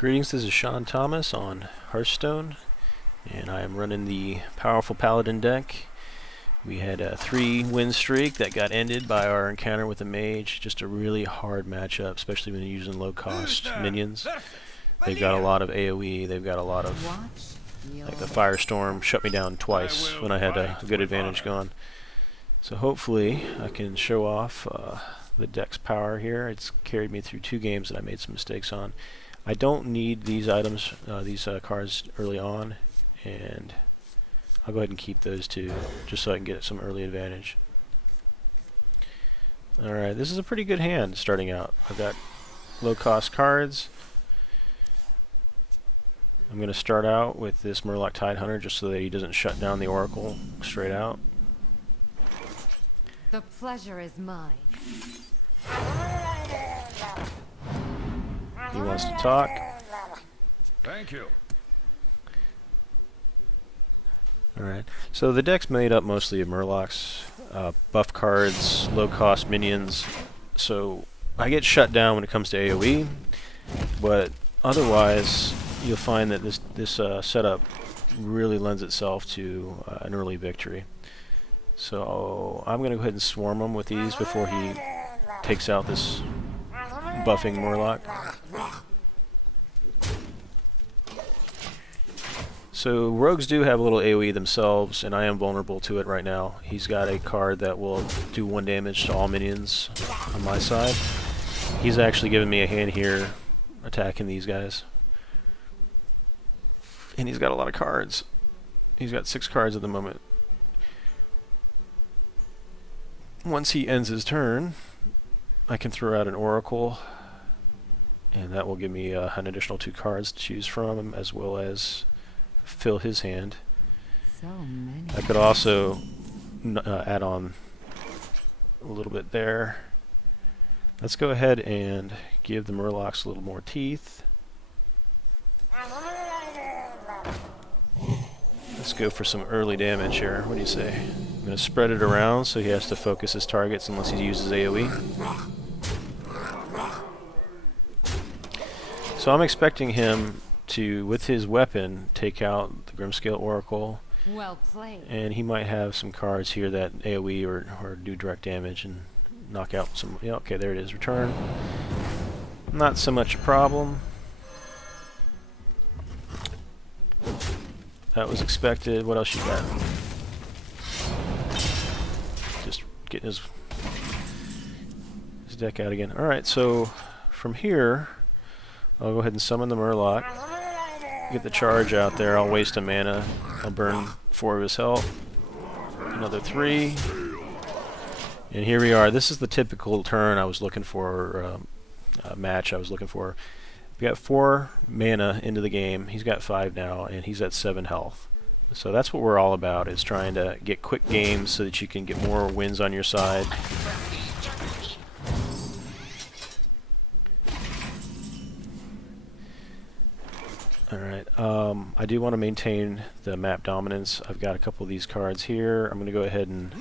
Greetings, this is SeanThomas on Hearthstone, and I am running the Powerful Paladin Deck. We had a 3-win streak that got ended by our encounter with the mage. Just a really hard matchup, especially when you're using low-cost minions. They've got a lot of AoE, they've got a lot of, like the Firestorm shut me down twice when I had a good advantage going. So hopefully I can show off the deck's power here. It's carried me through 2 games that I made some mistakes on. I don't need these items, these cards early on, and I'll go ahead and keep those 2 just so I can get some early advantage. Alright, this is a pretty good hand starting out. I've got low cost cards. I'm going to start out with this Murloc Tidehunter just so that he doesn't shut down the Oracle straight out. The pleasure is mine. He wants to talk. Thank you. Alright, so the deck's made up mostly of Murlocs, buff cards, low-cost minions, so I get shut down when it comes to AoE, but otherwise you'll find that this setup really lends itself to an early victory. So I'm going to go ahead and swarm him with these before he takes out this buffing Murloc. So rogues do have a little AoE themselves, and I am vulnerable to it right now. He's got a card that will do 1 damage to all minions on my side. He's actually giving me a hand here attacking these guys. And he's got a lot of cards. He's got 6 cards at the moment. Once he ends his turn, I can throw out an Oracle, and that will give me an additional 2 cards to choose from, as well as fill his hand. So many. I could also add on a little bit there. Let's go ahead and give the Murlocs a little more teeth. Let's go for some early damage here. What do you say? I'm going to spread it around so he has to focus his targets unless he uses AoE. So I'm expecting him to, with his weapon, take out the Grimscale Oracle. Well played. And he might have some cards here that AoE or do direct damage and knock out some. Yeah, okay, there it is. Return. Not so much a problem. That was expected. What else you got? Just getting his deck out again. Alright, so from here, I'll go ahead and summon the Murloc. Get the charge out there. I'll waste a mana. I'll burn 4 of his health. Another 3. And here we are. This is the typical turn I was looking for, match I was looking for. We got 4 mana into the game. He's got 5 now, and he's at 7 health. So that's what we're all about, is trying to get quick games so that you can get more wins on your side. Alright, I do want to maintain the map dominance. I've got a couple of these cards here. I'm going to go ahead and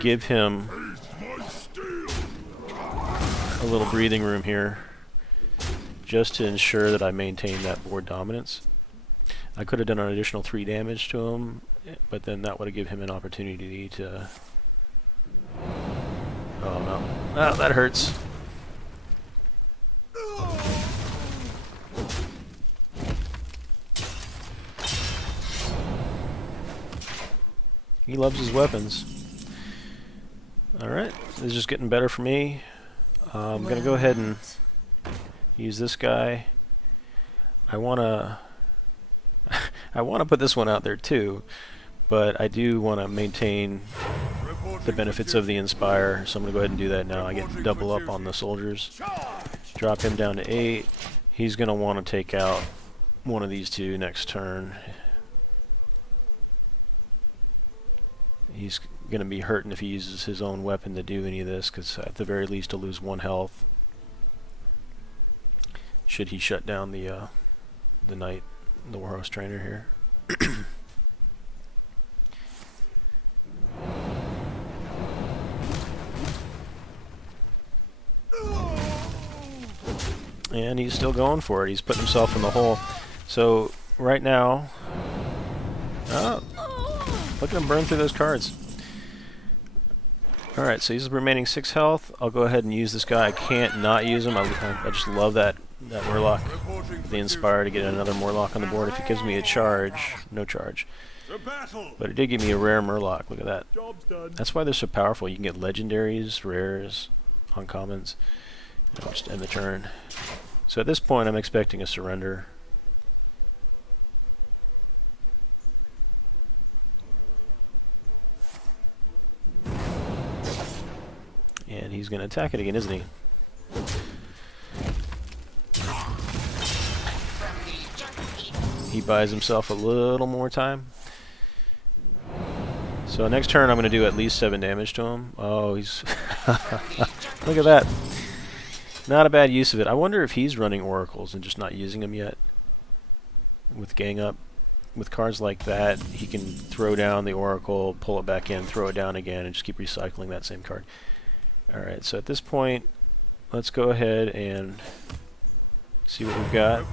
give him a little breathing room here, just to ensure that I maintain that board dominance. I could have done an additional 3 damage to him, but then that would have given him an opportunity to... Oh no. Ah, that hurts. He loves his weapons. Alright, this is just getting better for me. I'm going to go ahead and use this guy. I want to put this one out there too, but I do want to maintain the benefits of the Inspire, so I'm going to go ahead and do that now. I get double up on the soldiers. Drop him down to 8. He's going to want to take out one of these 2 next turn. He's going to be hurting if he uses his own weapon to do any of this, because at the very least he'll lose 1 health. Should he shut down the knight, the Warhost Trainer here. And he's still going for it. He's putting himself in the hole. So right now, oh, look at him burn through those cards. Alright, so he's remaining 6 health. I'll go ahead and use this guy. I can't not use him. I just love that Murloc. The Inspire to get another Murloc on the board. If it gives me a charge, no charge. But it did give me a rare Murloc. Look at that. That's why they're so powerful. You can get legendaries, rares, uncommons. I'll just end the turn. So at this point, I'm expecting a surrender. And he's going to attack it again, isn't he? He buys himself a little more time. So next turn I'm going to do at least 7 damage to him. Oh, he's... Look at that. Not a bad use of it. I wonder if he's running oracles and just not using them yet. With gang up. With cards like that, he can throw down the oracle, pull it back in, throw it down again, and just keep recycling that same card. Alright, so at this point, let's go ahead and see what we've got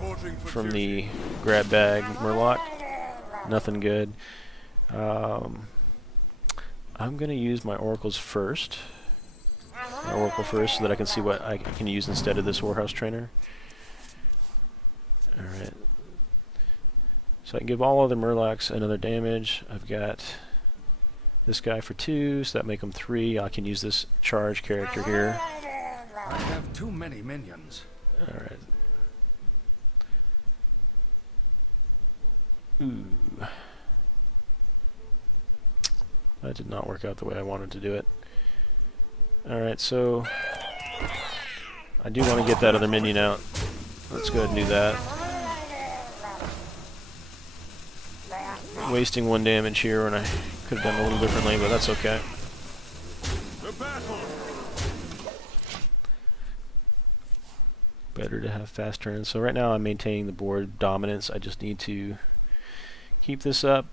from the grab bag Murloc. Nothing good. I'm going to use my oracles first. My oracle first so that I can see what I can use instead of this Warhouse Trainer. Alright. So I can give all other Murlocs another damage. I've got this guy for 2, so that make him 3. I can use this charge character here. I have too many minions. Alright. Ooh. That did not work out the way I wanted to do it. Alright, so I do want to get that other minion out. Let's go ahead and do that. Wasting 1 damage here when I could have done a little differently, but that's okay. Better to have fast turns. So right now I'm maintaining the board dominance. I just need to keep this up.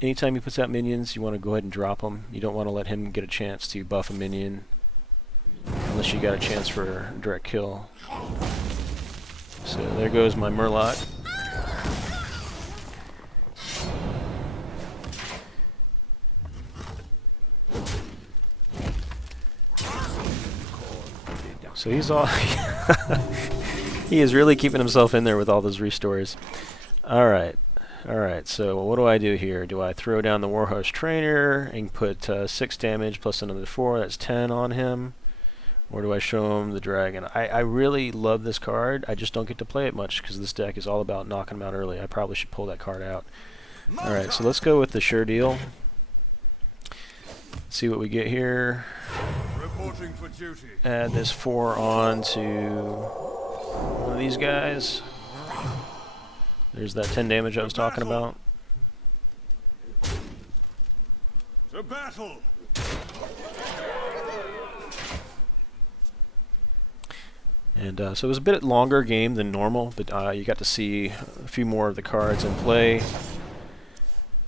Anytime he puts out minions, you want to go ahead and drop them. You don't want to let him get a chance to buff a minion unless you got a chance for a direct kill. So there goes my Murloc. So he's all... he is really keeping himself in there with all those restores. Alright. Alright, so what do I do here? Do I throw down the Warhouse Trainer and put 6 damage plus another 4? That's 10 on him. Or do I show him the Dragon? I really love this card. I just don't get to play it much because this deck is all about knocking him out early. I probably should pull that card out. Alright, so let's go with the Sure Deal. See what we get here. For duty. Add this 4 on to one of these guys. There's that 10 damage I was talking about. To battle. And so it was a bit longer game than normal, but you got to see a few more of the cards in play.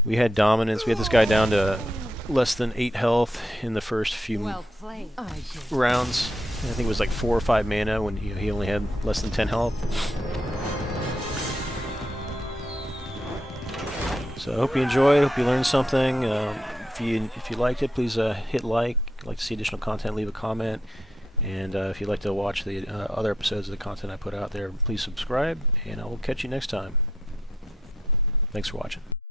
We had dominance. We had this guy down to less than 8 health in the first few rounds. I think it was like 4 or 5 mana when he only had less than 10 health. So I hope you enjoyed. Hope you learned something. If you liked it, please hit like. If you'd like to see additional content, leave a comment. And if you'd like to watch the other episodes of the content I put out there, please subscribe. And I will catch you next time. Thanks for watching.